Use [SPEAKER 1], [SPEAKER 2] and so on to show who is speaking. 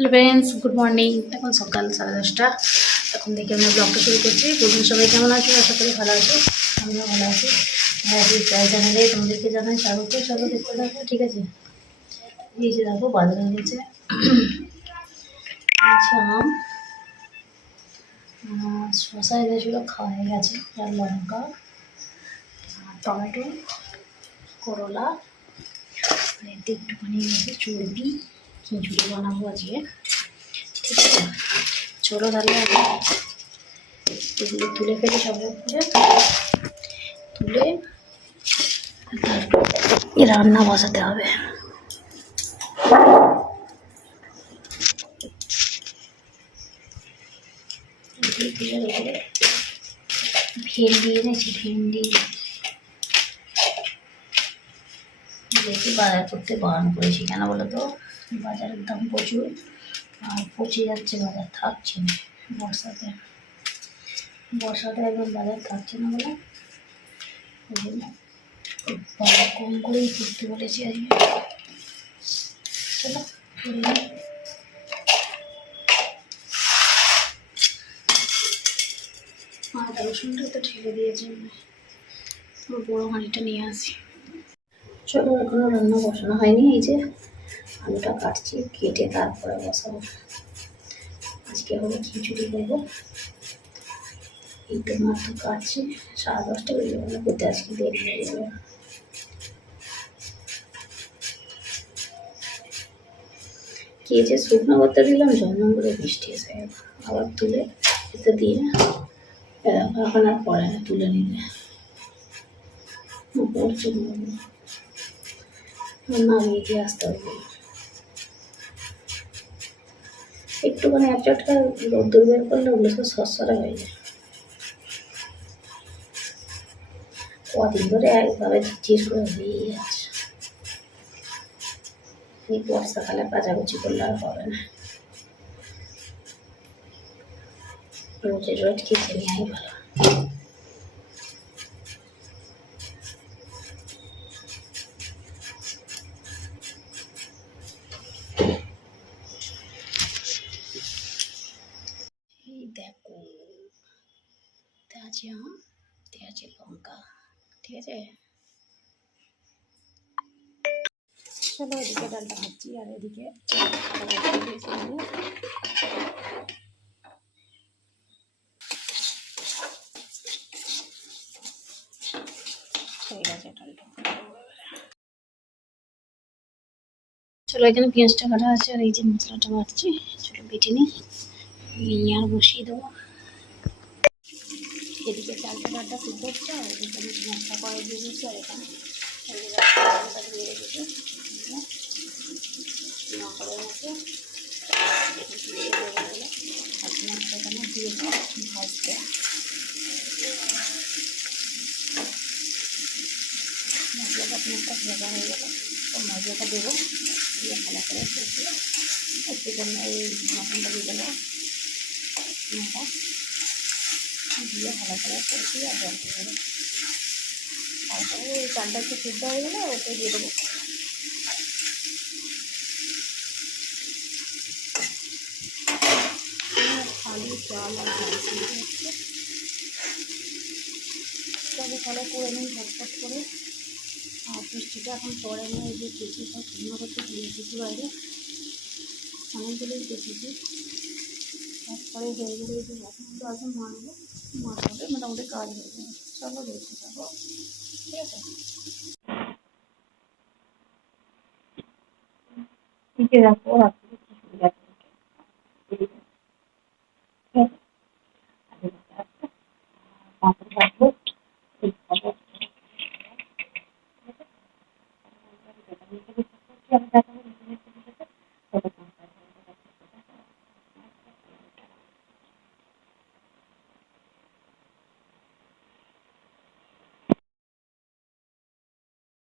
[SPEAKER 1] Hello friends good morning এখন সকাল সাড়ে দশটা। এখন থেকে আমরা ব্লগটা শুরু করছি। বলুন সবাই কেমন আছো আশা করি ভালো আছো আমিও ভালো আছি। হ্যাঁ প্রায় জানালে তোমাদেরকে জানাই স্বাগত। চলো দেখতে থাকো, ঠিক আছে? এই যে দেখো, বাজারে গেছে আম। শসা এনেছিলো, খাওয়া হয়ে গেছে। আর লঙ্কা টমেটো, করলা একটুখানি চর্বি। খিচুড়ি বানাবো আজকে। ঠিক আছে? চলো তাহলে এগুলো তুলে ফেলি সব করে। তুলে তারপর রান্না বসাতে হবে। ভেন্ডি এনেছি, ভেন্ডি। দেখি বাজার করতে বারণ করেছি, কেন বলো তো? বাজারের দাম প্রচুর, আর পচে যাচ্ছে বাজার, থাকছে না বর্ষাতে। বর্ষাতে একদম বাজার থাকছে না বলে। ওই জন্য কম করেই করতে বলেছি আজকে। চলো রসুনটা তো ঠেলে বড়ো হাঁড়িটা নিয়ে আসি। চলো, এখনও রান্না বসানো হয়নি, এই যে। আলুটা কাটছি, কেটে তারপরে বসাবো। আজকে হবে খিচুড়ি দেবো। এই তো মাত্র কাটছি, সাড়ে দশটা বেজে গেল করতে আজকে দেরি হয়ে যাবে কে যে শুকনো করতে দিলাম জন্ম করে বৃষ্টি এসে গেল। আবার তুলে এতে দিয়ে এখন আর পরে না, তুলে নিলে। পড়ছে নামিয়ে দিয়ে আসতে হবে একটুখানি এক চটকা রোদ্দুর বের করলে ওগুলো সব সসরা হয়ে যায়। কদিন ধরে একভাবে চির করে হয়ে যাচ্ছে এই বর্ষাকালে কাচাকুচি করলে আর হবে না। রোজের রোজ খেতে নেওয়াই ভালো তে আছে আম তে আছে লঙ্কা, ঠিক আছে? চলো এদিকে ডালটা ভাজছি আর এদিকে চলো এখানে পেঁয়াজটা কাটা আছে আর এই যে মশলাটা বাটছি চলো বেটে নিই। আর বসিয়ে দেবো। এদিকে চালটা ডালটা সিদ্ধ হচ্ছে আর এদিকে মশলা কড়াই দিয়ে দিচ্ছি আর এখানে দিয়ে রেখেছি লঙ্কা দেওয়া আছে আর পেঁয়াজটা এখানে দিয়ে ভাজতে মশলাটা পেঁয়াজটা ভাজা হয়ে গেল ও মশলাটা দেবো দিয়ে ভালো করে এই মটনটা দিয়ে দেবো পেঁয়াজটা দিয়ে ভালো করে কষিয়ে আর জল দিয়ে দেবো। তারপরে ওই চালটা একটু সিদ্ধ হয়ে গেলে ওতে দিয়ে দেবো। খালি চাল আর তবে তাহলে করে নিই ঝটপট করে, আর বৃষ্টিটা এখন পরে না যে কেঁচি সব শুকনো করতে দিয়ে এসেছি বাইরে। অনেকগুলোই কেঁচেছি পরে হয়ে গেলে এই যে মশলাগুলো আছে মারবো মারলে মোটামুটি কাজ হয়ে যাবে। চলো দেখে ঠিক আছে? টিকে রাখব রাখব কি আচ্ছা, রাখব